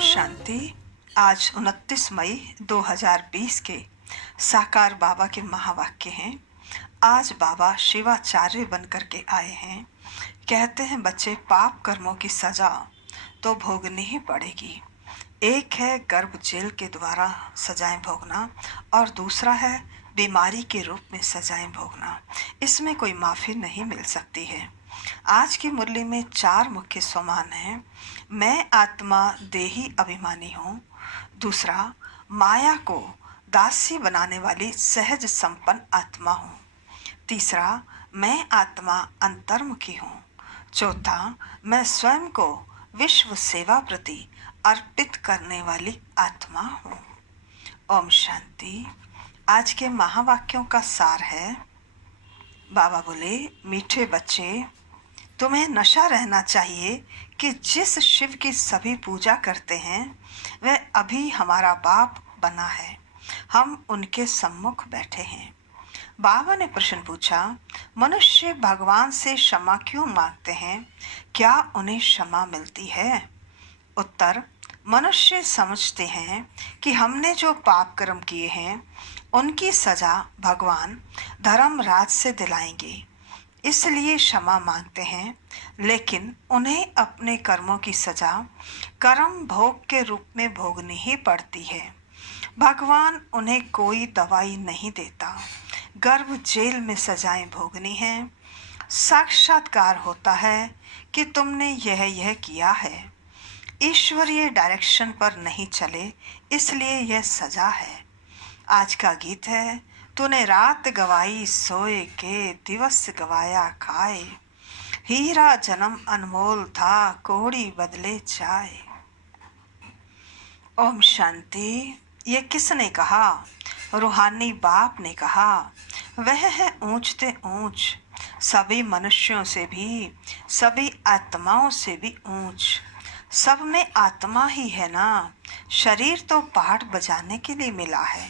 शांति। आज 29 मई 2020 के साकार बाबा के महावाक्य हैं। आज बाबा शिवाचार्य बनकर के आए हैं। कहते हैं बच्चे, पाप कर्मों की सजा तो भोगनी ही पड़ेगी। एक है गर्भ जेल के द्वारा सजाएं भोगना और दूसरा है बीमारी के रूप में सजाएं भोगना। इसमें कोई माफ़ी नहीं मिल सकती है। आज की मुरली में 4 मुख्य स्वमान हैं। मैं आत्मा देही अभिमानी हूँ। दूसरा, माया को दासी बनाने वाली सहज संपन्न आत्मा हूँ। तीसरा, मैं आत्मा अंतर्मुखी हूँ। चौथा, मैं स्वयं को विश्व सेवा प्रति अर्पित करने वाली आत्मा हूँ। ओम शांति। आज के महावाक्यों का सार है। बाबा बोले, मीठे बच्चे, तुम्हें नशा रहना चाहिए कि जिस शिव की सभी पूजा करते हैं वह अभी हमारा बाप बना है। हम उनके सम्मुख बैठे हैं। बाबा ने प्रश्न पूछा, मनुष्य भगवान से क्षमा क्यों मांगते हैं? क्या उन्हें क्षमा मिलती है? उत्तर, मनुष्य समझते हैं कि हमने जो पाप कर्म किए हैं उनकी सजा भगवान धर्मराज से दिलाएंगे, इसलिए क्षमा मांगते हैं। लेकिन उन्हें अपने कर्मों की सजा कर्म भोग के रूप में भोगनी ही पड़ती है। भगवान उन्हें कोई दवाई नहीं देता। गर्भ जेल में सजाएं भोगनी है। साक्षात्कार होता है कि तुमने यह किया है। ईश्वरीय डायरेक्शन पर नहीं चले, इसलिए यह सजा है। आज का गीत है, तूने रात गवाई सोए के, दिवस गवाया खाए। हीरा जन्म अनमोल था, कोड़ी बदले जाए। ओम शांति। ये किसने कहा? रूहानी बाप ने कहा। वह है ऊंचते ऊंच, सभी मनुष्यों से भी, सभी आत्माओं से भी ऊंच। सब में आत्मा ही है ना। शरीर तो पाठ बजाने के लिए मिला है।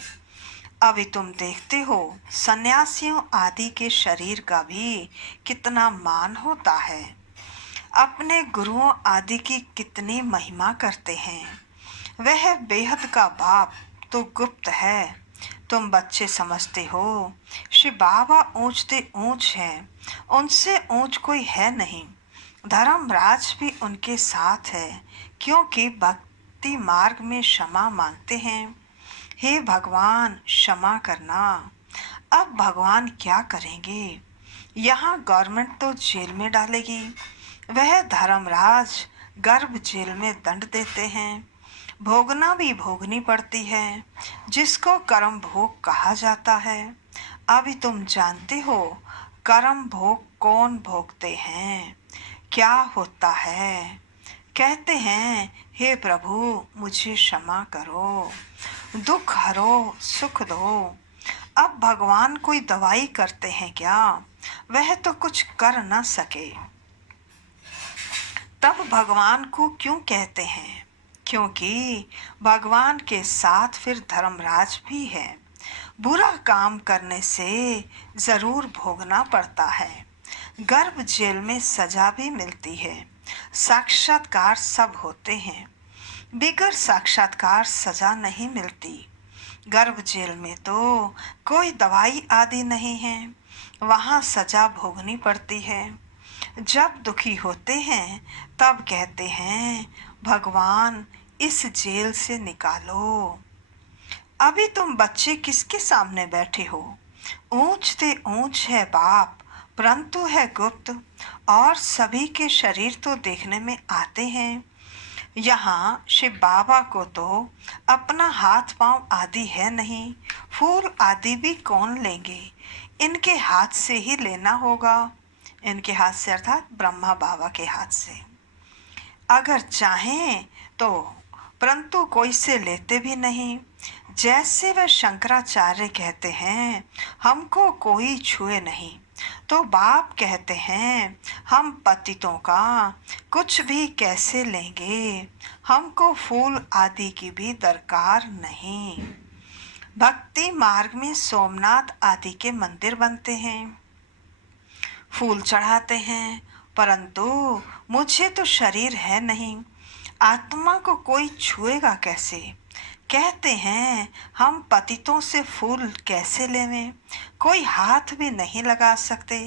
अभी तुम देखते हो सन्यासियों आदि के शरीर का भी कितना मान होता है। अपने गुरुओं आदि की कितनी महिमा करते हैं। वह बेहद का बाप तो गुप्त है। तुम बच्चे समझते हो श्री बाबा ऊंचते ऊंच हैं, उनसे ऊंच कोई है नहीं। धर्मराज भी उनके साथ है, क्योंकि भक्ति मार्ग में क्षमा मांगते हैं। हे भगवान, क्षमा करना। अब भगवान क्या करेंगे? यहाँ गवर्नमेंट तो जेल में डालेगी, वह धर्मराज गर्भ जेल में दंड देते हैं। भोगना भी भोगनी पड़ती है, जिसको कर्म भोग कहा जाता है। अभी तुम जानते हो कर्म भोग कौन भोगते हैं, क्या होता है। कहते हैं, हे प्रभु मुझे क्षमा करो, दुख हरो, सुख दो। अब भगवान कोई दवाई करते हैं क्या? वह तो कुछ कर न सके। तब भगवान को क्यों कहते हैं? क्योंकि भगवान के साथ फिर धर्मराज भी है। बुरा काम करने से जरूर भोगना पड़ता है। गर्भ जेल में सजा भी मिलती है। साक्षात्कार सब होते हैं, बिगर साक्षात्कार सजा नहीं मिलती। गर्भ जेल में तो कोई दवाई आदि नहीं है, वहाँ सजा भोगनी पड़ती है। जब दुखी होते हैं तब कहते हैं, भगवान इस जेल से निकालो। अभी तुम बच्चे किसके सामने बैठे हो? ऊंचते ऊंच है बाप, परंतु है गुप्त, और सभी के शरीर तो देखने में आते हैं। यहाँ शिव बाबा को तो अपना हाथ पांव आदि है नहीं, फूल आदि भी कौन लेंगे? इनके हाथ से ही लेना होगा। इनके हाथ से अर्थात ब्रह्मा बाबा के हाथ से। अगर चाहें तो, परंतु कोई से लेते भी नहीं। जैसे वह शंकराचार्य कहते हैं, हमको कोई छुए नहीं, तो बाप कहते हैं, हम पतितों का कुछ भी कैसे लेंगे, हमको फूल आदि की भी दरकार नहीं। भक्ति मार्ग में सोमनाथ आदि के मंदिर बनते हैं, फूल चढ़ाते हैं, परंतु मुझे तो शरीर है नहीं। आत्मा को कोई छुएगा कैसे? कहते हैं हम पतितों से फूल कैसे लेवें, कोई हाथ भी नहीं लगा सकते,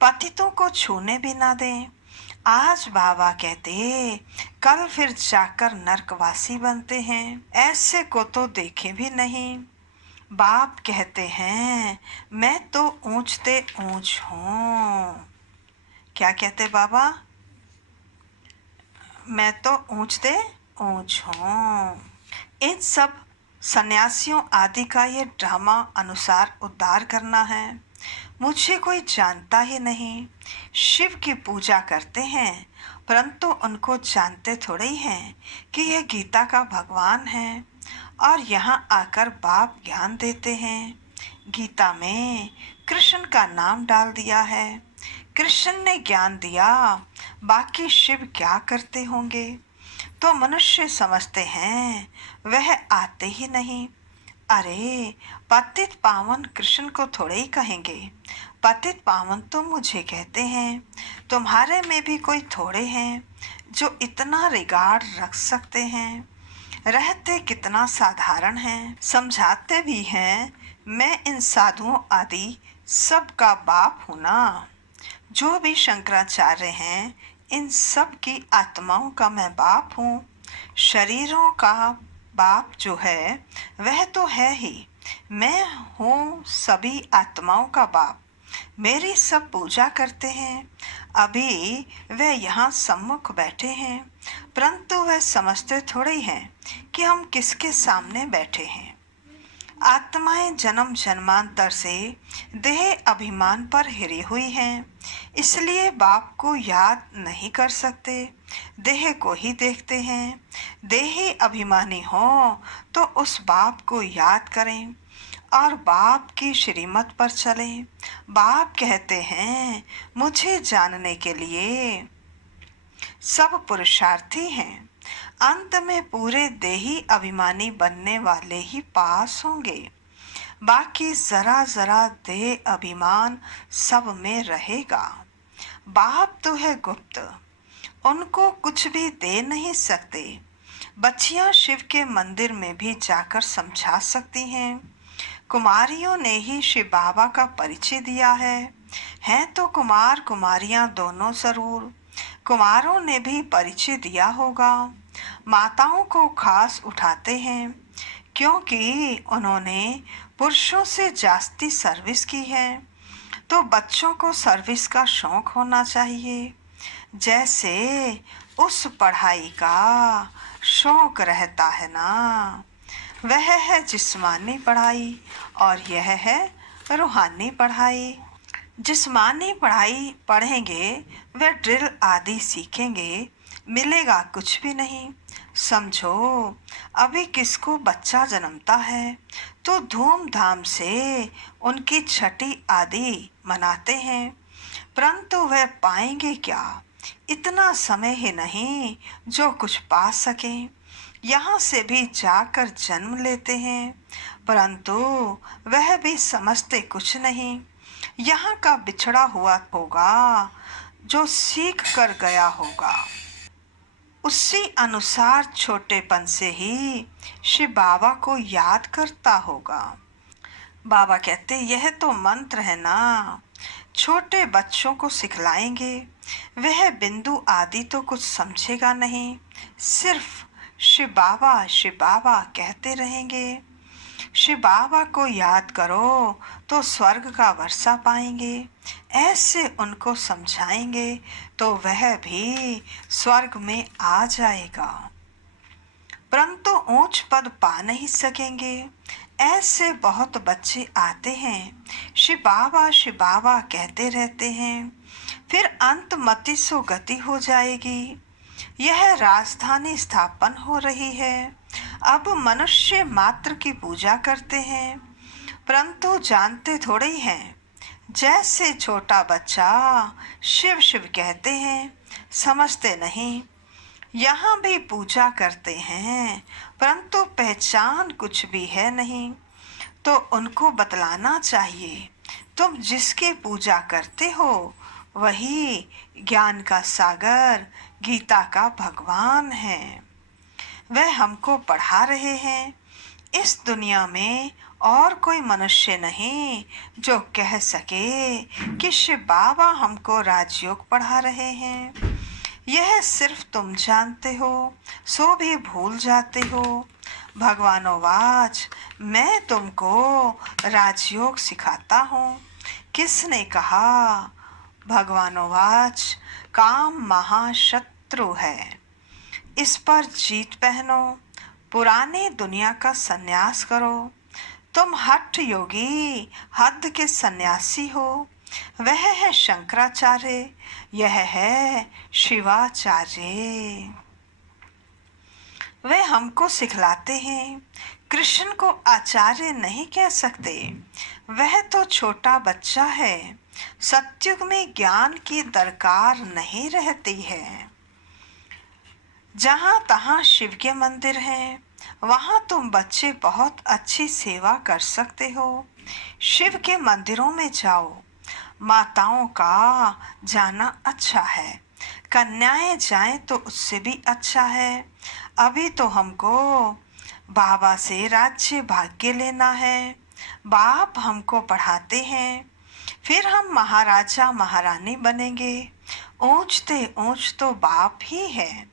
पतितों को छूने भी ना दें। आज बाबा कहते कल फिर जाकर नरकवासी बनते हैं, ऐसे को तो देखे भी नहीं। बाप कहते हैं मैं तो ऊंचते ऊंच हूँ। क्या कहते बाबा? मैं तो ऊंचते ऊंच हूँ। इन सब सन्यासियों आदि का ये ड्रामा अनुसार उद्धार करना है। मुझे कोई जानता ही नहीं। शिव की पूजा करते हैं परंतु उनको जानते थोड़े ही हैं कि यह गीता का भगवान है, और यहाँ आकर बाप ज्ञान देते हैं। गीता में कृष्ण का नाम डाल दिया है, कृष्ण ने ज्ञान दिया, बाकी शिव क्या करते होंगे? तो मनुष्य समझते हैं वह आते ही नहीं। अरे पतित पावन कृष्ण को थोड़े ही कहेंगे, पतित पावन तो मुझे कहते हैं। तुम्हारे में भी कोई थोड़े हैं जो इतना रिगार्ड रख सकते हैं। रहते कितना साधारण हैं, समझाते भी हैं। मैं इन साधुओं आदि सबका बाप हूँ ना। जो भी शंकराचार्य हैं इन सब की आत्माओं का मैं बाप हूँ। शरीरों का बाप जो है वह तो है ही, मैं हूँ सभी आत्माओं का बाप। मेरी सब पूजा करते हैं। अभी वे यहाँ सम्मुख बैठे हैं परंतु वह समझते थोड़े ही हैं कि हम किसके सामने बैठे हैं। आत्माएं जन्म जन्मांतर से देह अभिमान पर हिरी हुई हैं, इसलिए बाप को याद नहीं कर सकते, देह को ही देखते हैं। देही अभिमानी हो तो उस बाप को याद करें और बाप की श्रीमत पर चलें। बाप कहते हैं मुझे जानने के लिए सब पुरुषार्थी हैं, अंत में पूरे देही अभिमानी बनने वाले ही पास होंगे। बाकी जरा जरा देह अभिमान सब में रहेगा। बाप तो है गुप्त, उनको कुछ भी दे नहीं सकते। बच्चियां शिव के मंदिर में भी जाकर समझा सकती हैं। कुमारियों ने ही शिव बाबा का परिचय दिया है तो कुमार कुमारियां दोनों जरूर। कुमारों ने भी परिचय दिया होगा। माताओं को खास उठाते हैं क्योंकि उन्होंने पुरुषों से जास्ती सर्विस की है, तो बच्चों को सर्विस का शौक होना चाहिए। जैसे उस पढ़ाई का शौक रहता है ना, वह है जिस्मानी पढ़ाई और यह है रूहानी पढ़ाई। जिस्मानी पढ़ाई पढ़ेंगे वे ड्रिल आदि सीखेंगे, मिलेगा कुछ भी नहीं। समझो अभी किसको बच्चा जन्मता है तो धूमधाम से उनकी छठी आदि मनाते हैं, परंतु वह पाएंगे क्या? इतना समय ही नहीं जो कुछ पा सकें। यहाँ से भी जाकर जन्म लेते हैं परंतु वह भी समझते कुछ नहीं। यहाँ का बिछड़ा हुआ होगा जो सीख कर गया होगा, उसी अनुसार छोटेपन से ही शिव बाबा को याद करता होगा। बाबा कहते यह तो मंत्र है ना, छोटे बच्चों को सिखलाएंगे, वह बिंदु आदि तो कुछ समझेगा नहीं, सिर्फ शिव बाबा कहते रहेंगे। शिव बाबा को याद करो तो स्वर्ग का वर्षा पाएंगे। ऐसे उनको समझाएंगे तो वह भी स्वर्ग में आ जाएगा, परंतु ऊंच पद पा नहीं सकेंगे। ऐसे बहुत बच्चे आते हैं, शिव बाबा कहते रहते हैं, फिर अंत मति सो गति हो जाएगी। यह राजधानी स्थापन हो रही है। अब मनुष्य मात्र की पूजा करते हैं परंतु जानते थोड़े ही हैं। जैसे छोटा बच्चा शिव शिव कहते हैं, समझते नहीं। यहाँ भी पूजा करते हैं परंतु पहचान कुछ भी है नहीं, तो उनको बतलाना चाहिए तुम जिसकी पूजा करते हो वही ज्ञान का सागर गीता का भगवान है। वह हमको पढ़ा रहे हैं। इस दुनिया में और कोई मनुष्य नहीं जो कह सके कि शिव बाबा हमको राजयोग पढ़ा रहे हैं। यह सिर्फ तुम जानते हो, सो भी भूल जाते हो। भगवानोवाच, मैं तुमको राजयोग सिखाता हूँ। किसने कहा? भगवानोवाच, काम महाशत्रु है, इस पर जीत पहनो, पुरानी दुनिया का सन्यास करो। तुम हठ योगी, हद के सन्यासी हो। वह है शंकराचार्य, यह है शिवाचार्य। वे हमको सिखलाते हैं। कृष्ण को आचार्य नहीं कह सकते, वह तो छोटा बच्चा है। सतयुग में ज्ञान की दरकार नहीं रहती है। जहाँ तहाँ शिव के मंदिर हैं, वहाँ तुम बच्चे बहुत अच्छी सेवा कर सकते हो। शिव के मंदिरों में जाओ। माताओं का जाना अच्छा है, कन्याएं जाएं तो उससे भी अच्छा है। अभी तो हमको बाबा से राज्य भाग्य लेना है। बाप हमको पढ़ाते हैं, फिर हम महाराजा महारानी बनेंगे। ऊंचते ऊंच तो बाप ही है।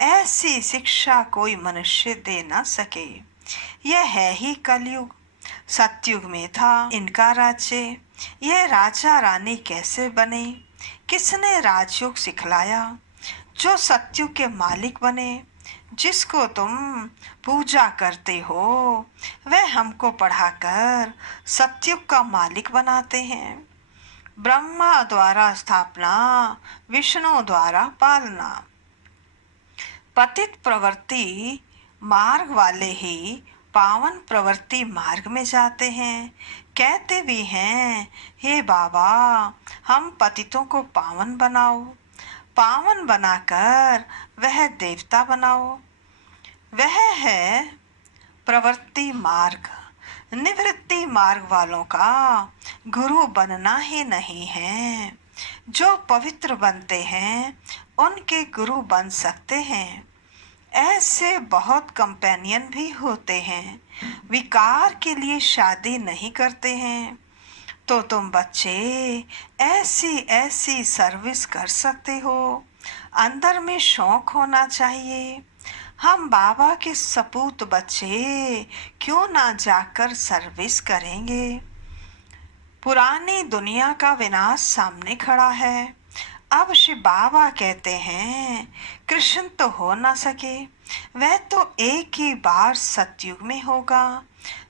ऐसी शिक्षा कोई मनुष्य दे ना सके। यह है ही कलयुग। सतयुग में था इनका राज्य। यह राजा रानी कैसे बने? किसने राजयोग सिखलाया? जो सतयुग के मालिक बने, जिसको तुम पूजा करते हो, वह हमको पढ़ाकर सतयुग का मालिक बनाते हैं। ब्रह्मा द्वारा स्थापना, विष्णु द्वारा पालना। पतित प्रवृत्ति मार्ग वाले ही पावन प्रवृत्ति मार्ग में जाते हैं। कहते भी हैं, हे बाबा, हम पतितों को पावन बनाओ। पावन बनाकर वह देवता बनाओ। वह है प्रवृत्ति मार्ग। निवृत्ति मार्ग वालों का गुरु बनना ही नहीं है। जो पवित्र बनते हैं उनके गुरु बन सकते हैं। ऐसे बहुत कंपेनियन भी होते हैं, विकार के लिए शादी नहीं करते हैं। तो तुम बच्चे ऐसी ऐसी सर्विस कर सकते हो। अंदर में शौक होना चाहिए। हम बाबा के सपूत बच्चे क्यों ना जाकर सर्विस करेंगे? पुरानी दुनिया का विनाश सामने खड़ा है। अब शिव बाबा कहते हैं, कृष्ण तो हो ना सके, वह तो एक ही बार सतयुग में होगा।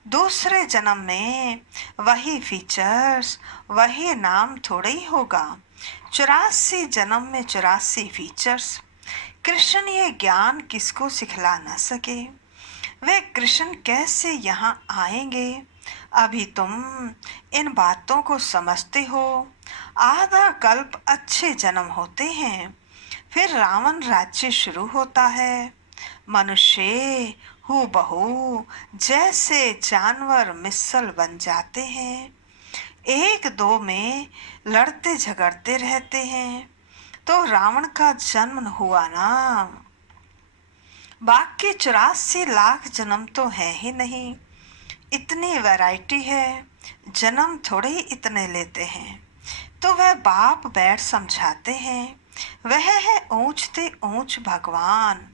दूसरे जन्म में वही फीचर्स, वही नाम थोड़े ही होगा। 84 जन्म में 84 फीचर्स। कृष्ण ये ज्ञान किसको सिखला ना सके? वे कृष्ण कैसे यहाँ आएंगे? अभी तुम इन बातों को समझते हो। आधा कल्प अच्छे जन्म होते हैं, फिर रावण राज्य शुरू होता है। मनुष्य हूबहू जैसे जानवर मिसल बन जाते हैं। एक दो में लड़ते झगड़ते रहते हैं। तो रावण का जन्म हुआ ना। बाकी 84 लाख जन्म तो है ही नहीं। इतनी वैरायटी है, जन्म थोड़े ही इतने लेते हैं। तो वह बाप बैठ समझाते हैं। वह है ऊंचते ऊंच भगवान,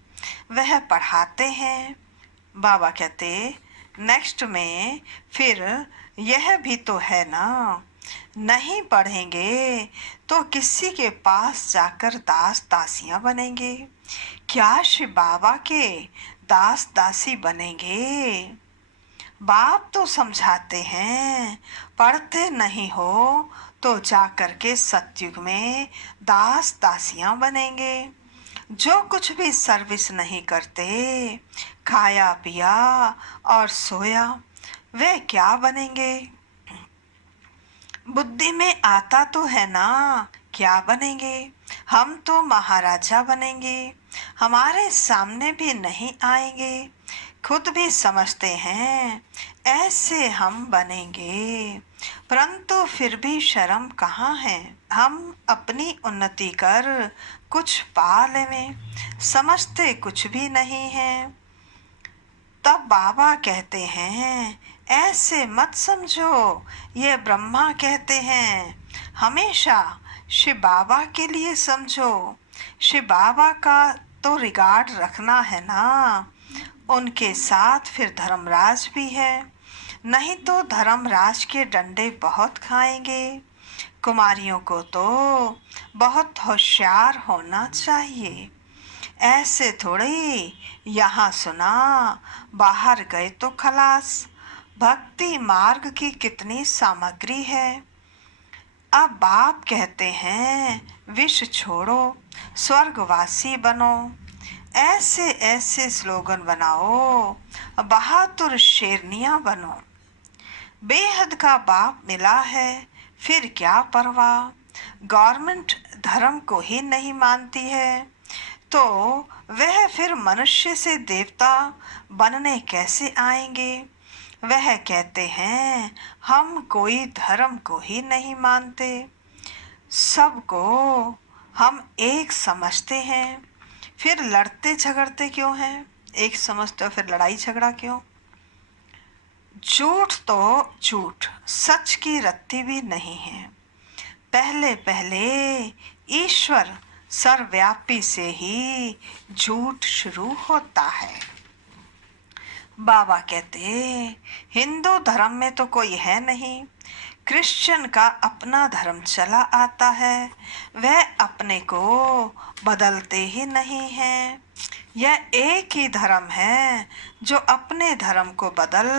वह पढ़ाते हैं। बाबा कहते नेक्स्ट में, फिर यह भी तो है ना, नहीं पढ़ेंगे तो किसी के पास जाकर दास दासियां बनेंगे। क्या शिव बाबा के दास दासी बनेंगे? बाप तो समझाते हैं, पढ़ते नहीं हो तो जाकर के सतयुग में दास दासियां बनेंगे। जो कुछ भी सर्विस नहीं करते, खाया पिया और सोया, वे क्या बनेंगे? बुद्धि में आता तो है ना, क्या बनेंगे? हम तो महाराजा बनेंगे। हमारे सामने भी नहीं आएंगे। खुद भी समझते हैं ऐसे हम बनेंगे, परंतु फिर भी शर्म कहाँ है। हम अपनी उन्नति कर कुछ पा लेवें, समझते कुछ भी नहीं है। तब बाबा कहते हैं ऐसे मत समझो, ये ब्रह्मा कहते हैं हमेशा शिव बाबा के लिए समझो। शिव बाबा का तो रिगार्ड रखना है ना, उनके साथ फिर धर्मराज भी है, नहीं तो धर्मराज के डंडे बहुत खाएंगे। कुमारियों को तो बहुत होशियार होना चाहिए, ऐसे थोड़ी यहाँ सुना बाहर गए तो खलास। भक्ति मार्ग की कितनी सामग्री है। अब बाप कहते हैं विष छोड़ो, स्वर्गवासी बनो। ऐसे ऐसे स्लोगन बनाओ, बहादुर शेरनियां बनो। बेहद का बाप मिला है, फिर क्या परवाह। गवर्नमेंट धर्म को ही नहीं मानती है, तो वह फिर मनुष्य से देवता बनने कैसे आएंगे। वह कहते हैं हम कोई धर्म को ही नहीं मानते, सबको हम एक समझते हैं, फिर लड़ते झगड़ते क्यों हैं। एक समझते हो फिर लड़ाई झगड़ा क्यों। झूठ तो झूठ, सच की रत्ती भी नहीं है। पहले पहले ईश्वर सर्वव्यापी से ही झूठ शुरू होता है। बाबा कहते हिंदू धर्म में तो कोई है नहीं, क्रिश्चियन का अपना धर्म चला आता है, वह अपने को बदलते ही नहीं है। यह एक ही धर्म है जो अपने धर्म को बदल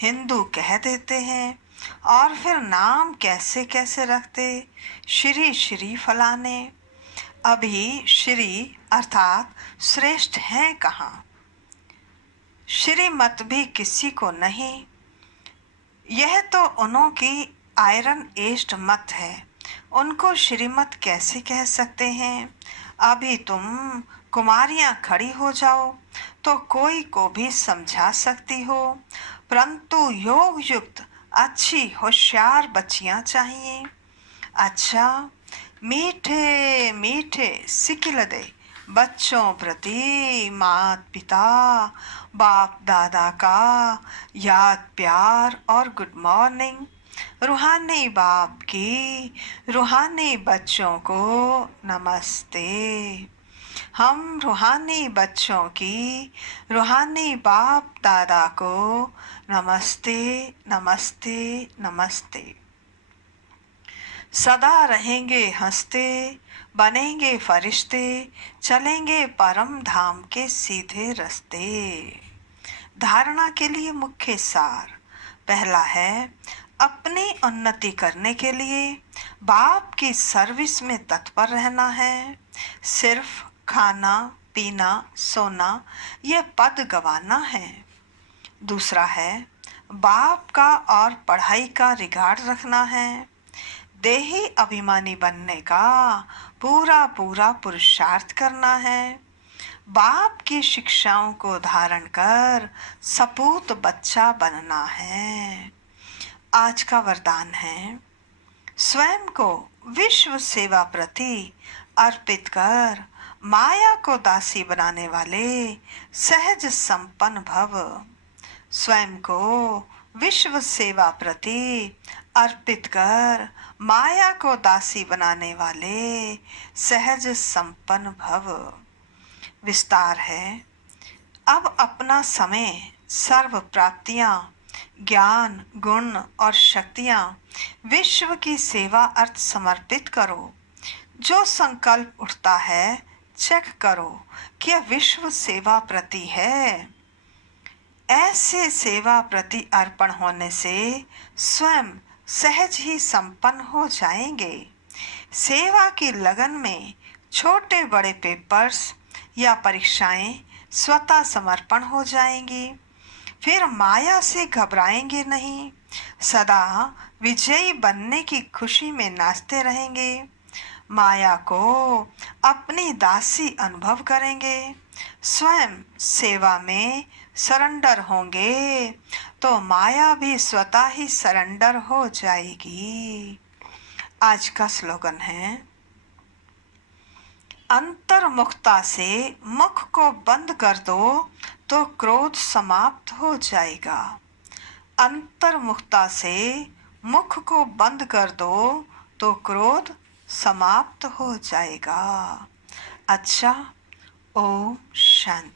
हिंदू कह देते हैं, और फिर नाम कैसे कैसे रखते, श्री श्री फलाने। अभी श्री अर्थात श्रेष्ठ हैं कहाँ, श्रीमत भी किसी को नहीं। यह तो उन्हों की आयरन एस्ट मत है, उनको श्रीमत कैसे कह सकते हैं। अभी तुम कुमारियां खड़ी हो जाओ तो कोई को भी समझा सकती हो, परंतु योग युक्त अच्छी होशियार बच्चियां चाहिए। अच्छा, मीठे मीठे सिकिलदे बच्चों प्रति माता पिता बाप दादा का याद प्यार और गुड मॉर्निंग। रूहानी बाप की रूहानी बच्चों को नमस्ते। हम रूहानी बच्चों की रूहानी बाप दादा को नमस्ते नमस्ते नमस्ते। सदा रहेंगे हंसते, बनेंगे फरिश्ते, चलेंगे परम धाम के सीधे रास्ते। धारणा के लिए मुख्य सार पहला है, अपनी उन्नति करने के लिए बाप की सर्विस में तत्पर रहना है। सिर्फ खाना पीना सोना ये पद गवाना है। दूसरा है, बाप का और पढ़ाई का रिगार्ड रखना है। देही अभिमानी बनने का पूरा पूरा पुरुषार्थ करना है। बाप की शिक्षाओं को धारण कर सपूत बच्चा बनना है। आज का वरदान है, स्वयं को विश्व सेवा प्रति अर्पित कर माया को दासी बनाने वाले सहज संपन्न भव। स्वयं को विश्व सेवा प्रति अर्पित कर माया को दासी बनाने वाले सहज संपन्न भव। विस्तार है, अब अपना समय सर्व प्राप्तियां ज्ञान गुण और शक्तियां विश्व की सेवा अर्थ समर्पित करो। जो संकल्प उठता है चेक करो कि यह विश्व सेवा प्रति है। ऐसे सेवा प्रति अर्पण होने से स्वयं सहज ही संपन्न हो जाएंगे। सेवा की लगन में छोटे बड़े पेपर्स या परीक्षाएं स्वतः समर्पण हो जाएंगी। फिर माया से घबराएंगे नहीं, सदा विजयी बनने की खुशी में नाचते रहेंगे। माया को अपनी दासी अनुभव करेंगे, स्वयं सेवा में सरेंडर होंगे तो माया भी स्वतः ही सरेंडर हो जाएगी। आज का स्लोगन है, अंतर्मुखता से मुख को बंद कर दो तो क्रोध समाप्त हो जाएगा। अंतर्मुखता से मुख को बंद कर दो तो क्रोध समाप्त हो जाएगा। अच्छा, ओम शांति।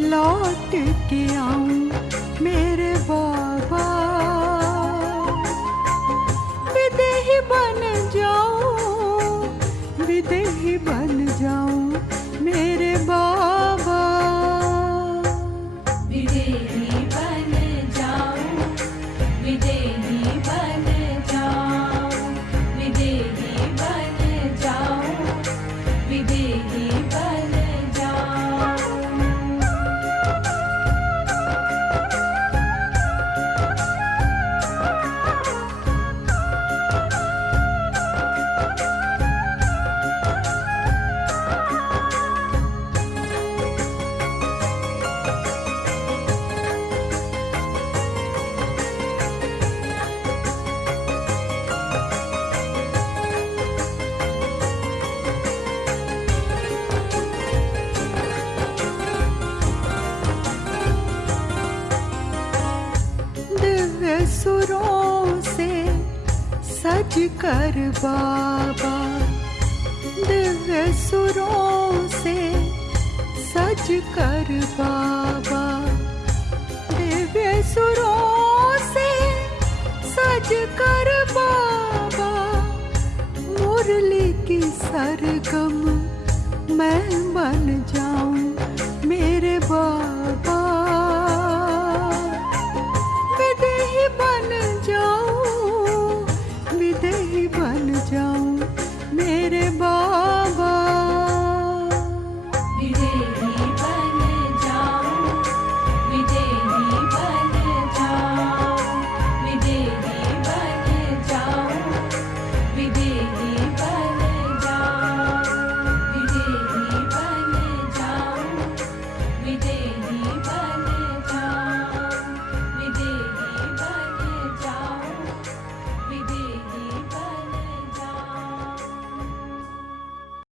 लौट के आऊं मेरे बाबा, विदेही बन जाऊं, विदेही बन जाऊं मेरे बाबा। विदेही बन जाऊं, विदेही बन जाऊं, विदेही बन जाऊं, विदेही बन जाऊं। दिव्य सुरों से सज कर बाबा, दिव्य सुरों से सज कर बाबा, दिव्य सुरों से सज कर बाबा, मुरली की सरगम मैं बन